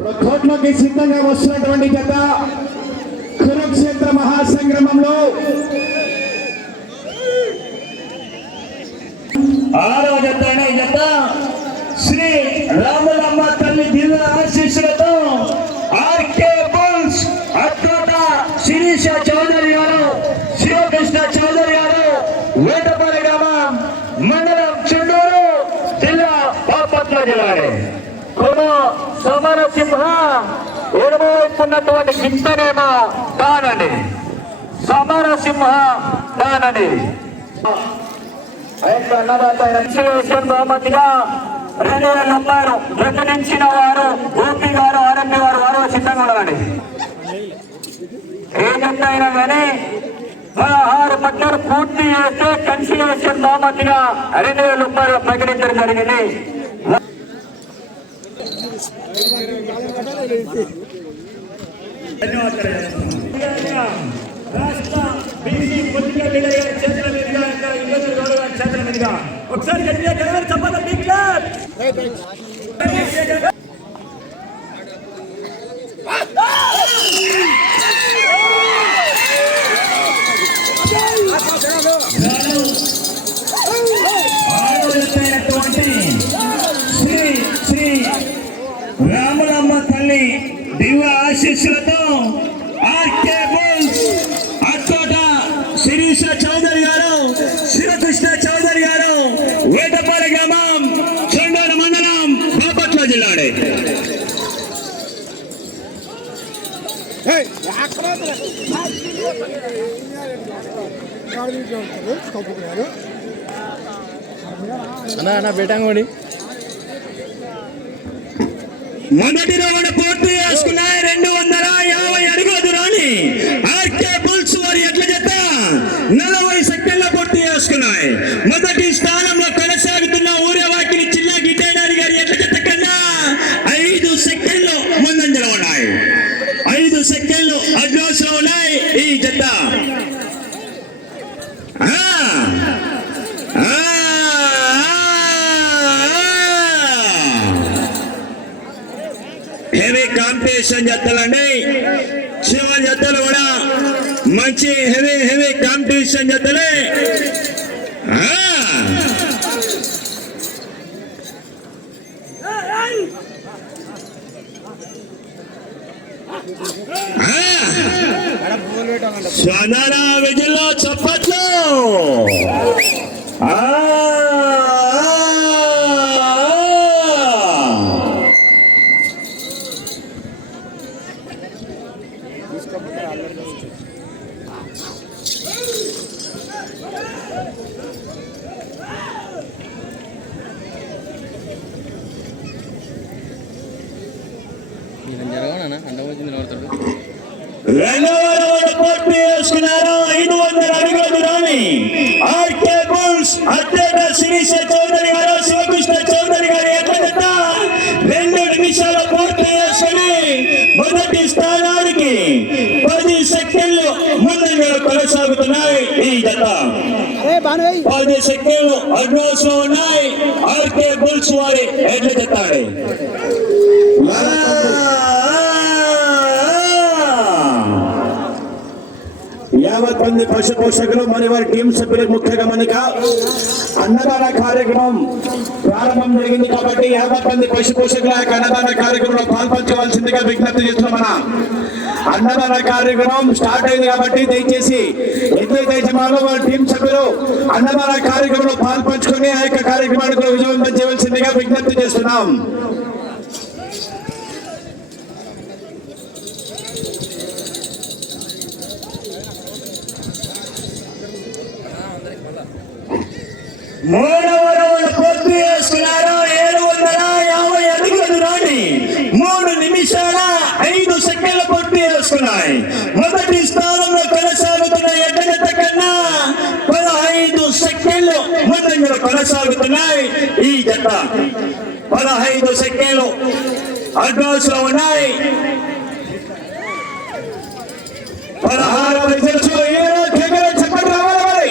ఇప్పుడు కోట్లోకి సిద్ధంగా వస్తున్నటువంటి జత కురుక్షేత్ర మహాసంగ్రమంలో ఆరవ జత అయిన జత శ్రీ రాములమ్మ తల్లి దివ్య ఆశీస్సులతో ఆర్కే బుల్స్ అద్భుత శిరీష చౌదరి గారు శివకృష్ణ చౌదరి గారు వేటపల్లి గ్రామం మండలం చుండూరు జిల్లా బాపట్ల జిల్లా కొను సమరసింహ ఎడమవైపు ఉన్నటువంటి గింతనేమో కానండి. సమరసింహ కానండి. బహుమతిగా రెండు వేల రూపాయలు ప్రకటించిన వారు ఓపీ గారు ఆర్ఎంపీ గారు వారు సిద్ధంగా ఉండాలండి. ఏ జట్టు అయినా కానీ పదహారు పట్టాలు పూర్తి చేస్తే కన్సిలేషన్ బహుమతిగా రెండు వేల రూపాయలు ప్రకటించడం జరిగింది. రాష్ట్ర బీసీ పొలిటికల్ లీడర్ గారి చేతుల మీదుగా ఇంకా ఇబ్బందులు గౌరవ గారి చేతుల మీదుగా ఒకసారి గట్టిగా కలవరి చెప్పండి బిగ్ క్లాప్ ఆరోగ్యమైనటువంటి శ్రీ శ్రీ రాములమ్మ తల్లి శిష్యులతో ఆర్కే బుల్స్ అత్తోట శిరీష చౌదరి గారు శివకృష్ణ చౌదరి గారు వేటపాలి గ్రామం చండోల మండలం బాపట్ల జిల్లాడే. అన్న అన్న బేటంగోడి మొదటి రౌండ్ పూర్తి చేసుకున్నాయి రెండు వందల యాభై అడుగుల దూరాన్ని ఆర్కే బుల్స్ వారి ఎట్ల జత నలభై సెకండ్ల పూర్తి చేసుకున్నాయి మొదటి స్థానంలో కొనసాగుతున్న ఊరేవాకిని చిన్న గిట్టేడారి గారి ఎట్ల జత కన్నా ఐదు సెకండ్లు ముందంజలో ఉన్నాయి ఐదు సెకండ్లు అడ్వాన్స్లో ఉన్నాయి ఈ జత ఆ, ఆ, ఆ. హెవీ కాంపిటీషన్ జతలండి చివ జతలు కూడా మంచి హెవీ హెవీ కాంపిటీషన్ జతలే ఆ. ఆ. స్వనాల విధుల్లో చప్పట్లు ఆ ఈయన జరగనా అండ వచ్చింది నిలబడతాడు రెండవ రౌండ్ పూర్తి చేసుకున్నారు ఐదు వందల అడుగుల దూరాన్ని ఆర్కే బుల్స్ అత్యంత శిరీష చౌదరి గారు శివకృష్ణ చౌదరి గారు ఎట్ల రెండు నిమిషాల పూర్తి చేసుకుని మొదటి స్థానానికి పది సెకండ్లు ముందంగా కొనసాగుతున్నాయి ఈ జత పది సెకండ్లు అడ్వాన్స్లో ఉన్నాయి. ఆర్కే బుల్స్ వారి ఎట్ల జతాడే యావత్ మంది పశు పోషకులు మరి వారి టీం సభ్యులకు ముఖ్య గమనిక అన్నదాన కార్యక్రమం ప్రారంభం జరిగింది కాబట్టి యావత్ మంది పశు పోషకుల యొక్క అన్నదాన కార్యక్రమంలో పాల్పంచవలసిందిగా విజ్ఞప్తి చేస్తున్నాం అన్నదాన కార్యక్రమం స్టార్ట్ అయింది కాబట్టి దయచేసి ఎట్లయితే యజమానులు వాళ్ళ టీం సభ్యులు అన్నదాన కార్యక్రమంలో పాల్పంచుకొని ఆ యొక్క కార్యక్రమానికి విజయవంతం చేయవలసిందిగా విజ్ఞప్తి చేస్తున్నాం. మూడవ రౌండ్ పూర్తి చేసుకున్నారు ఏడు వందల యాభై అడుగుల దూరాన్ని మూడు నిమిషాల ఐదు సెకండ్ల పూర్తి చేసుకున్నాయి. మొదటి స్థానంలో కొనసాగుతున్న ఎడ్డగత కన్నా పదహైదు సెకండ్లు ముందంజలో కొనసాగుతున్నాయి ఈ జత పదహైదు సెకండ్లు అడ్వాన్స్లో ఉన్నాయి. పదహారు పైసలు ఏడో కెమెరా చెప్పండి రావాలి మరి.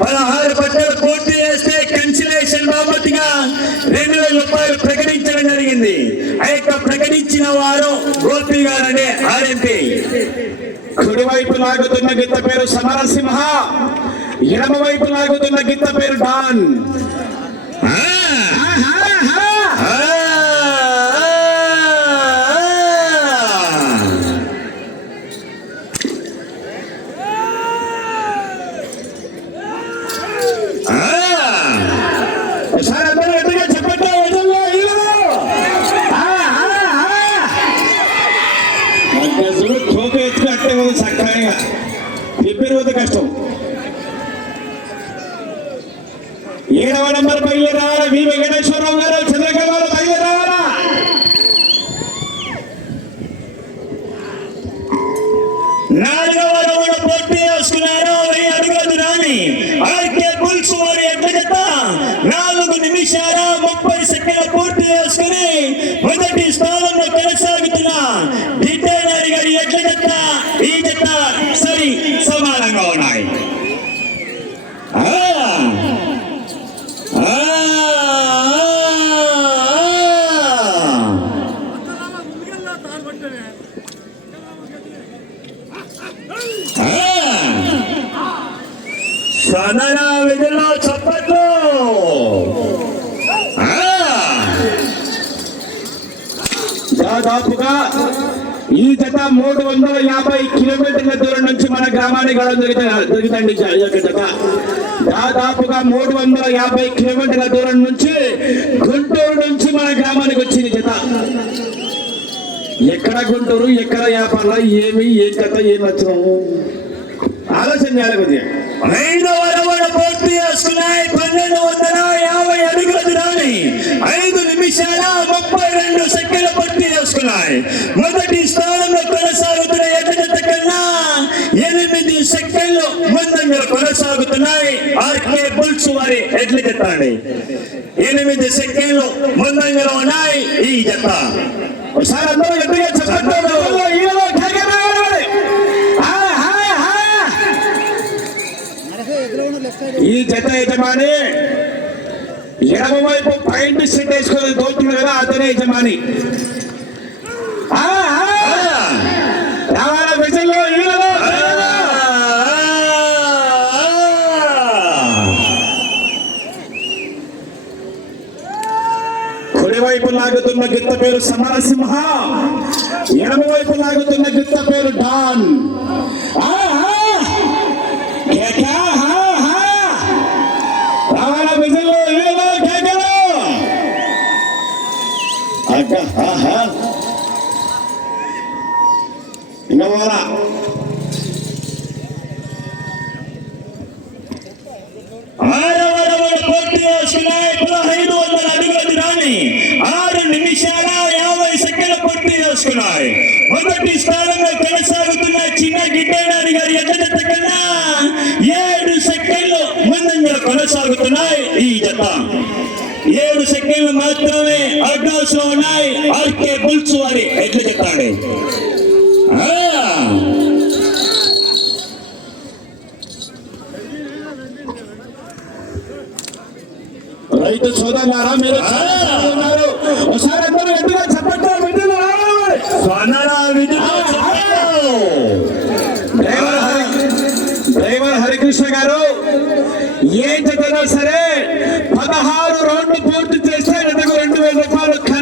పదహారు పట్టలు పూర్తి చేస్తే కన్సిలేషన్ బాబతిగా రెండు వేల రూపాయలు ప్రకటించడం జరిగింది ఆ యొక్క ప్రకటించిన లాగిన వారు గోపి గారని ఆర్ఎంపీ. కుడివైపు లాగుతున్న గిత్త పేరు సమరసింహ ఎడమవైపు లాగుతున్న గిత్త పేరు డాన్. మగ్గజులు తోక ఎత్తుకు అట్టే ఉంది చక్కగా. తిప్పిరి పోతే కష్టం. ఏడవ నెంబర్ బయలు రావాలా వి వెంకటేశ్వరరావు గారు చంద్రకళ గారు బయలు రావాలా నాలుగవ రౌండ్ పూర్తి చేసుకున్నారు వెయ్యి అడుగుల దూరాన్ని ఆర్కే బుల్స్ వారి ఎట్ల నాలుగు నిమిషాల ముప్పై సెకండ్ల పూర్తి చేసుకుని మొదటి స్థానంలో కొనసాగుతున్న డిటైనర్ గారి ఎట్ల జత ఈ జత సరి సమానంగా ఉన్నాయి ఆ! ఆ! ఆ! సదన విధుల్లో చప్పట్లు ఆ! దాదాపుగా ఈ జత మూడు వందల యాభై కిలోమీటర్ల దూరం నుంచి మన గ్రామానికి రావడం జరుగుతుంది జత దాదాపుగా మూడు వందల యాభై కిలోమీటర్ల దూరం నుంచి గుంటూరు నుంచి మన గ్రామానికి వచ్చింది జత. ఎక్కడ గుంటూరు ఎక్కడ వ్యాపారంలో ఏమి ఏ కథ ఏం నచ్చము ఆలోచన చేయాలి కొద్దిగా. ఐదవ పూర్తి చేసుకున్నాయి. పన్నెండు వందల యాభై అడుగుల దూరాన్ని ఐదు నిమిషాల ముప్పై రెండు సెకండ్ల పూర్తి చేసుకున్నాయి మొదటి స్థానంలో కొనసాగుతున్న ఎడ్ల జత కన్నా ఎనిమిది సెకండ్లు ముందంగా కొనసాగుతున్నాయి ఆర్కే బుల్స్ వారి ఎడ్ల జత అండి ఎనిమిది సెకండ్లు ముందంగా ఉన్నాయి ఈ జత ఒకసారి అందరూ గట్టిగా చెప్పండి. ఈ జత యజమాని ఎడమ వైపు పాయింట్ సెట్ వేసుకొని దోచుడు కదా అతనే యజమాని. ఆ, విజయంలో వైపు లాగుతున్న గిత్త పేరు సమరసింహ. ఎడమ వైపు లాగుతున్న గిత్త పేరు డాన్. ఇంకా చిన్న గారి కన్నా ఏడు సెకండ్లు ముందంగా కొనసాగుతున్నాయి ఈ జత. ఏడు సెకండ్లు మాత్రమే అడ్వాన్స్లో ఉన్నాయి. ఆర్కే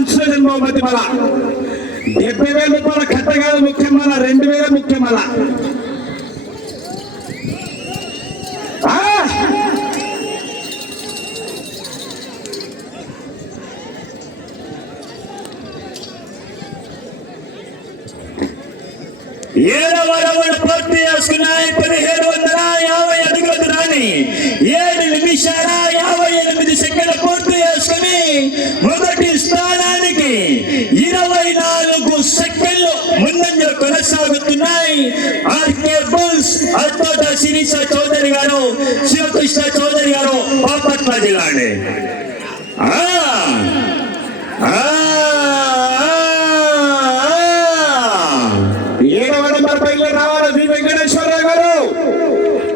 రూపాయలు బహుమతి మళ్ళా డెబ్బై వేల రూపాయల కట్ట కాదు ముఖ్యం మళ్ళా రెండు వేల ముఖ్యం మళ్ళా ఆ! ఏడవ రౌండ్ పూర్తి చేసుకున్నాయి. పదిహేడు వందల యాభై అడుగుల దూరాన్ని. ఏడు నిమిషాల యాభై ఎనిమిది సెకండ్ పూర్తి చేసుకుని మొదటి ఆర్కే బుల్స్ అత్తోట శిరీష చౌదరి గారు శివకృష్ణ చౌదరి గారు బాపట్ల జిల్లా అండి ఆ, ఆ, ఆ, ఆ. ఏడవ నెంబర్ పైకి రావాలి వి వెంకటేశ్వరరావు గారు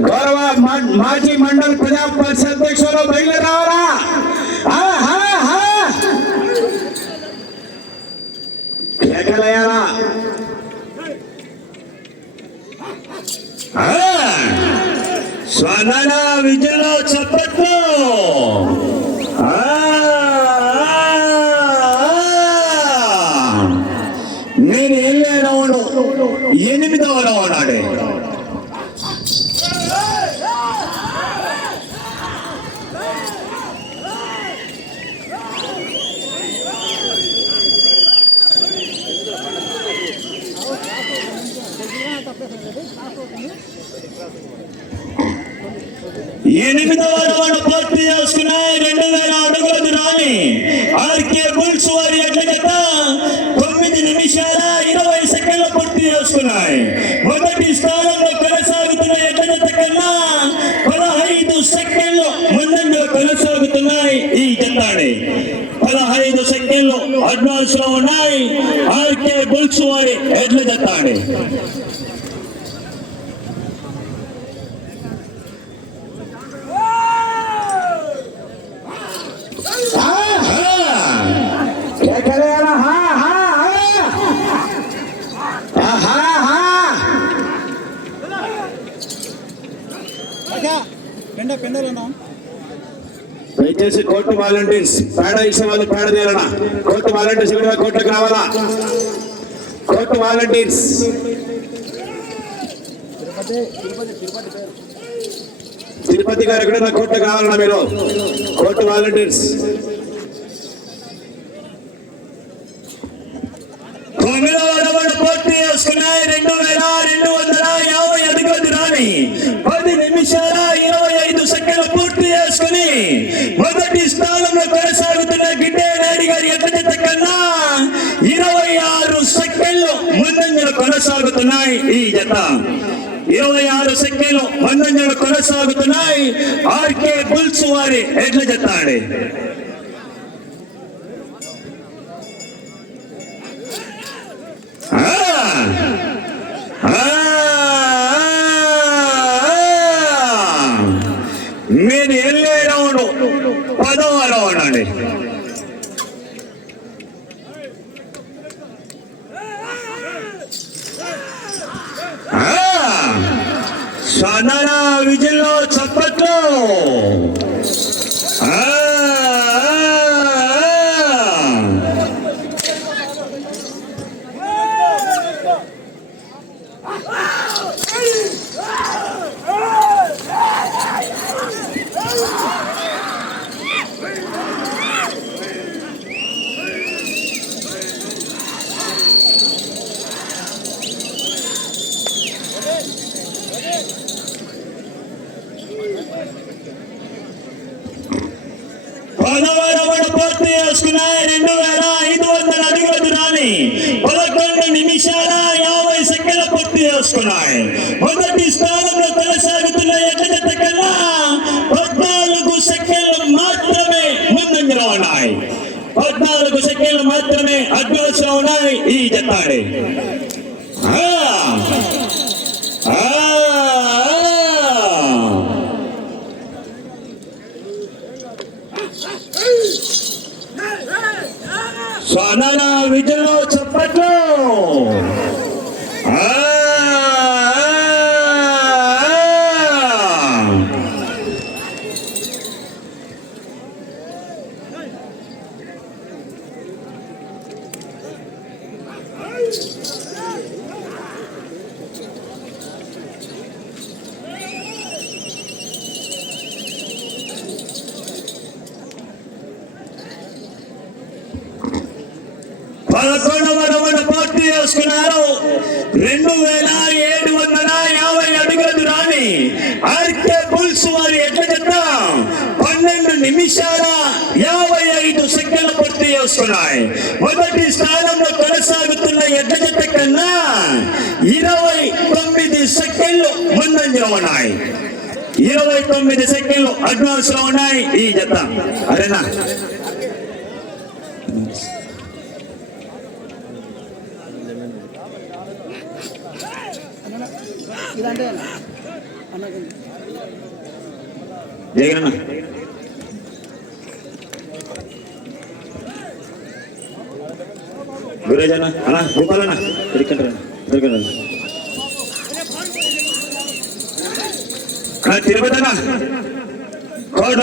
గౌరవ మా- మాజీ మండల్ ప్రజా పరిషత్ అధ్యక్షులు బయలు రావాలా ఆహా, ఆహా. కేకల స్వనన విజయలో చప్పట్లు ఆ, ఆ. నేను వెళ్ళే రౌండ్ ఎనిమిదవ రౌండ్ ఆడే ఎనిమిదవ రౌండ్ పూర్తి చేసుకున్నాయి రెండు వేల అడుగుల దూరాన్ని ఆర్కే బుల్స్ వారి ఎట్ల జత తొమ్మిది నిమిషాల ఇరవై సెకండ్లు పూర్తి చేసుకున్నాయి మొదటి స్థానంలో కొనసాగుతున్న ఎట్ల జత కన్నా పదహైదు సెకండ్లు ముందంజలో కొనసాగుతున్నాయి ఈ జతాన్ని పదహైదు సెకండ్లు అడ్వాన్స్లో ఉన్నాయి ఆర్కే బుల్స్ దయచేసి కోర్టు వాలంటీర్స్ పేడ ఇచ్చే వాళ్ళు పేడ తీరనా కోర్టు వాలంటీర్స్ ఇక్కడ కోర్టుకు రావాలా? Court volunteers. తిరుపతి గారు ఎక్కడైనా కోర్టుకు రావాలన్నా మీరు? Court volunteers. తొమ్మిదవ రౌండ్ పూర్తి చేసుకున్నాయి రెండు వేల రెండు వందల యాభై అడుగుల దూరాన్ని పది నిమిషాల ఇరవై ఐదు సెకండ్లు పూర్తి చేసుకుని కన్నా ఇరవై ఆరు సెకండ్లు ముందంజలు కొనసాగుతున్నాయి ఈ జత ఇరవై ఆరు సెకండ్లు ముందంజలు కొనసాగుతున్నాయి. ఆర్కే బుల్స్ వారి ఎడ్ల జత ఆడి. ఆ! మీరు వెళ్ళే రౌండ్ పదవ రౌండ్ అండి. సనన చేసుకున్నాయి రెండు వేల ఐదు వందల అడుగుల దూరాన్ని పదకొండు నిమిషాల యాభై సెకండ్ల పూర్తి చేసుకున్నాయి. మొదటి స్థానంలో కొనసాగుతున్న ఎట్ల జత కన్నా పద్నాలుగు సెకండ్లు మాత్రమే ముందంజలో ఉన్నాయి పద్నాలుగు సెకండ్లు మాత్రమే అడ్వాన్స్లో ఉన్నాయి ఈ జతాడి ఆ! ఆ! ఆ! స్వనన విజయంలో చప్పట్లు ఆ! పదకొండవ రౌండ్ పూర్తి చేసుకున్నారు రెండు వేల ఏడు వందల యాభై అడుగుల దూరాన్ని ఆర్కే బుల్స్ వారి ఎట్ల జత పన్నెండు నిమిషాల యాభై ఐదు సెకండ్లు పూర్తి చేసుకున్నాయి. మొదటి స్థానంలో కొనసాగుతున్న ఎట్ల జత కన్నా ఇరవై తొమ్మిది సెకండ్లు ముందంజలో ఉన్నాయి. ఇరవై తొమ్మిది సెకండ్లు అడ్వాన్స్లో ఉన్నాయి. ఈ జత. అరేనా? జగన్ గురేజన్న అలా గోపాలన్న. తిరిగి దొరకండి నా కోట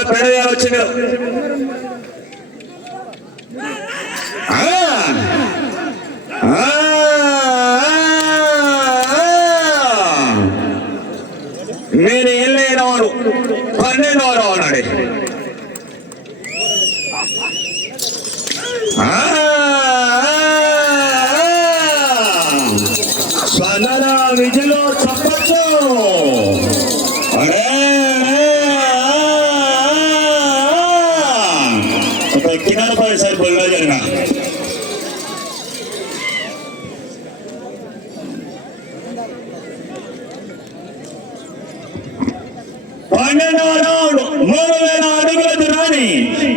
పన్నెండవ రౌండ్ మూడు వేల అడుగుల దూరాన్ని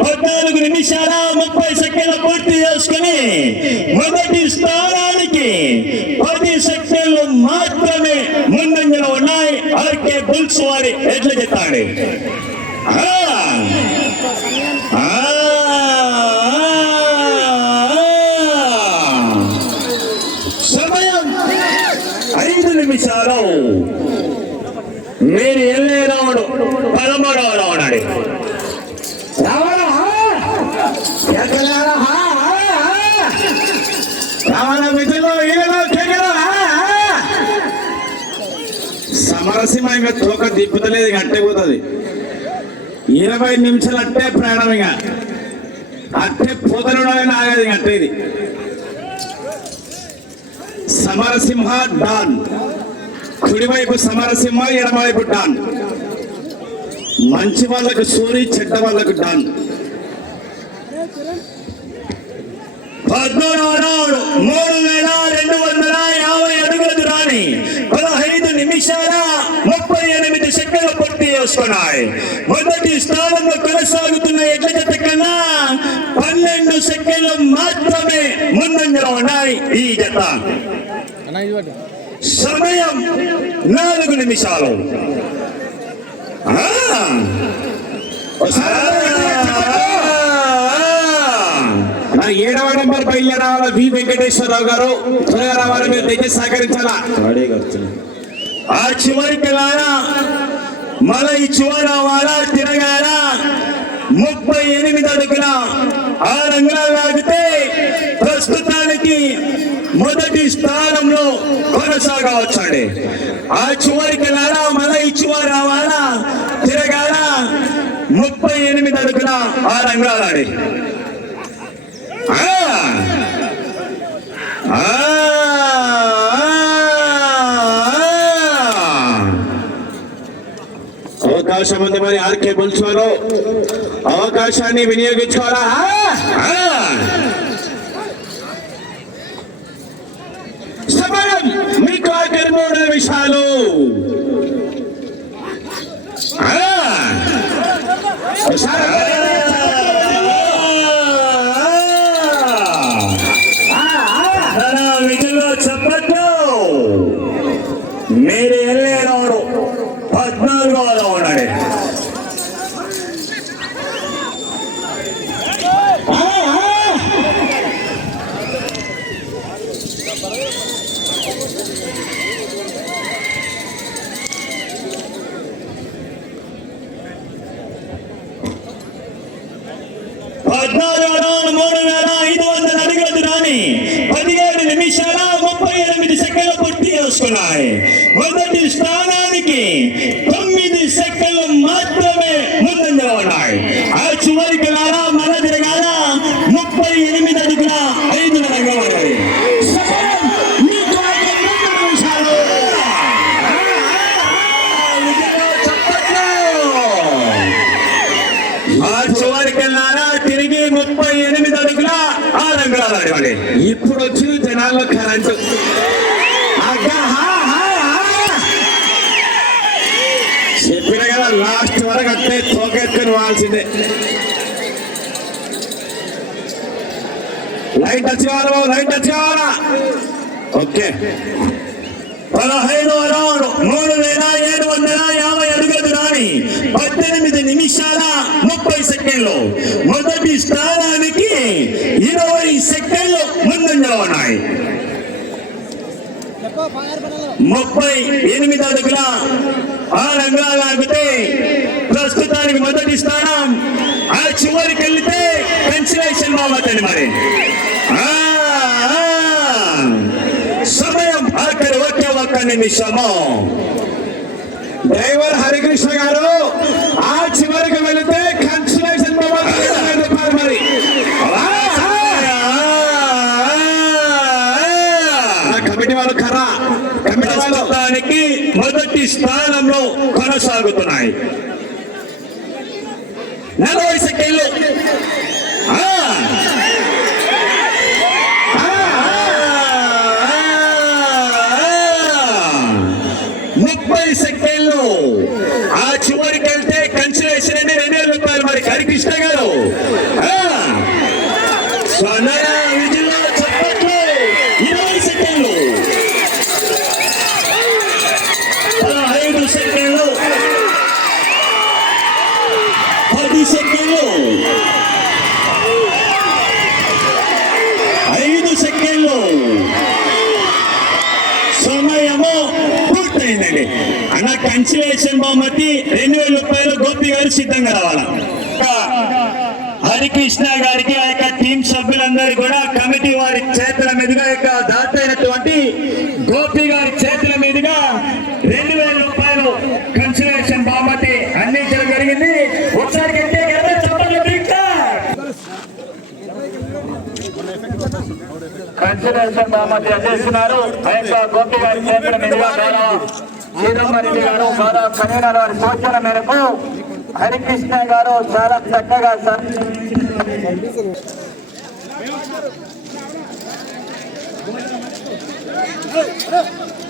పద్నాలుగు నిమిషాల ముప్పై సెకండ్లు పూర్తి చేసుకుని మొదటి స్థానానికి పది సెకండ్లు మాత్రమే ముందంజలో ఉన్నాయి. ఆర్కే బుల్స్ వారి ఎడ్ల చెత్తాడు సమయం ఐదు నిమిషాలు మీరు వెళ్ళే రావడు పదమూడవ రావడాడు రావణ ఎక్కలేరా రావణ విధుల్లో ఈయనలో కెగరా సమరసింహ ఇంకా తోక తిప్పుతలేదు అట్టే పోతుంది. ఇరవై నిమిషాలు అట్టే ప్రయాణం ఇక. అట్టే పోతలుడని ఆగదు అట్టే ఇది. సమరసింహ డాన్. కుడివైపు సమరసింహ ఎడమవైపు డాన్. మంచి వాళ్ళకు సూరి చెడ్డ వాళ్ళకు డాన్. పద్మనాడు మూడు వేల రెండు వందల యాభై అడుగుల దూరాన్ని పదహైదు నిమిషాల ముప్పై ఎనిమిది సెకండ్లు పూర్తి చేసుకున్నాయి. మొదటి స్థానంలో కొనసాగుతున్న ఎడ్ల జత కన్నా పన్నెండు సెకండ్లు మాత్రమే ముందంజలో ఉన్నాయి ఈ జత. సమయం నాలుగు నిమిషాలు. ఏడవ నంబర్ బయలుదేరాల వి వెంకటేశ్వరరావు గారు. త్వరగా రావాలి మీరు దయచేసి సహకరించాలా? ఆ చివరికి మలై చివర వారా తిరగాల. ముప్పై ఎనిమిది అడుగుల ఆ రంగాలు లాగితే ప్రస్తుతానికి మొదటి స్థానంలో కొనసాగవచ్చండి. ఆ చివరికి రారా మలై చివర రావాలా తిరగాల. ముప్పై ఎనిమిది అడుగుల ఆ! రంగాలాడి ఆ! అవకాశం ఉంది మరి ఆర్కే బుల్స్వారు అవకాశాన్ని వినియోగించుకోవాలా సమయం మీకు ఆఖరి మూడు నిమిషాలు విధుల్లో చెప్పట్టు మీరు వెళ్ళేవాడు పద్నాలుగోలో ఉన్నాడు పద్నాలుగు రౌండ్ మూడు వేల ఐదు వందల అడుగుల దూరాన్ని పదిహేడు నిమిషాల ముప్పై ఎనిమిది సెకండ్లు పూర్తి చేసుకున్నాయి మొదటి స్థానానికి తొమ్మిది సెకండ్లు మాత్రమే ముందంజలో ఉన్నాయి ఆ చివరికి లారా మన తిరగాల ముప్పై ఎనిమిది అడుగుల ఐదు రంగం ఉన్నాయి సమయం మీకు ఆఖరి మూడు నిమిషాలు ఆ చివరికి వెళ్ళారా తిరిగి ముప్పై ఎనిమిది అడుగుల ఆ రంగులు ఆడేవాడి ఇప్పుడు వచ్చింది జనాల్లో కరెంటు. చెప్పిన కదా లాస్ట్ వరకు అట్టే తోకెత్తుకుని వాల్సిందే. లైట్ వచ్చి కావాలి బాబు, లైట్ వచ్చి కావాలా ఓకే. పదహైదవ రౌండ్ మూడు వేల ఏడు వందల యాభై అడుగుల దూరాన్ని పద్దెనిమిది నిమిషాల ముప్పై మొదటి స్థానానికి ఇరవై సెకండ్లు ముందుగా ఉన్నాయి. ముప్పై ఎనిమిది అడుగుల ఆ రంగా లాగితే ప్రస్తుతానికి మొదటి స్థానం ఆ చివరికి వెళ్తే కన్సిలేషన్ బాగుంటుంది మరి. ఆ, సమయం ఆఖరి ఒకే ఒక్క నిమిషము. డ్రైవర్ హరికృష్ణ గారు ఆ చివరికి వెళితే కన్సలేషన్ రూపాయలు మరి ఆ, ఆ కమిటీ వాళ్ళు కర్రా కమిటీ వాళ్ళు ప్రస్తుతానికి మొదటి స్థానంలో కొనసాగుతున్నాయి. నలభై సెకండ్లు ఆ. ఆ, ముప్పై సెకండ్లు ఆ చివరికి వెళ్తే కన్సిడరేషన్ అంటే రెండు వేల రూపాయలు మరి హరికృష్ణ గారు ఆ. సోనయ విజుల చప్పట్లు ఇరవై సెకండ్లు ఐదు సెకండ్లు పది సెకండ్లు ఐదు సెకండ్లు సమయము పూర్తయిందండి అన్న కన్సిలేషన్ బహుమతి రెండు వేల రూపాయలు గోపి గారు సిద్ధంగా రావాలి. హరికృష్ణ గారికి ఆ యొక్క టీం సభ్యులందరూ కూడా కమిటీ వారి చేతుల మీదుగా యొక్క దాతైనటువంటి గోపి గారి చేతుల మీదుగా రెండు వేల రూపాయలు కన్సిడరేషన్ బహుమతి అందించడం జరిగింది. ఒకసారి కన్సిడరేషన్ బహుమతి అందిస్తున్నారు. ఆ యొక్క గోపి గారి చేతుల మీదుగా గౌరవ గారు గౌరవ కన్వీనర్ వారి సూచన మేరకు హరికృష్ణ గారు చాలా చక్కగా సార్ Hey, hey.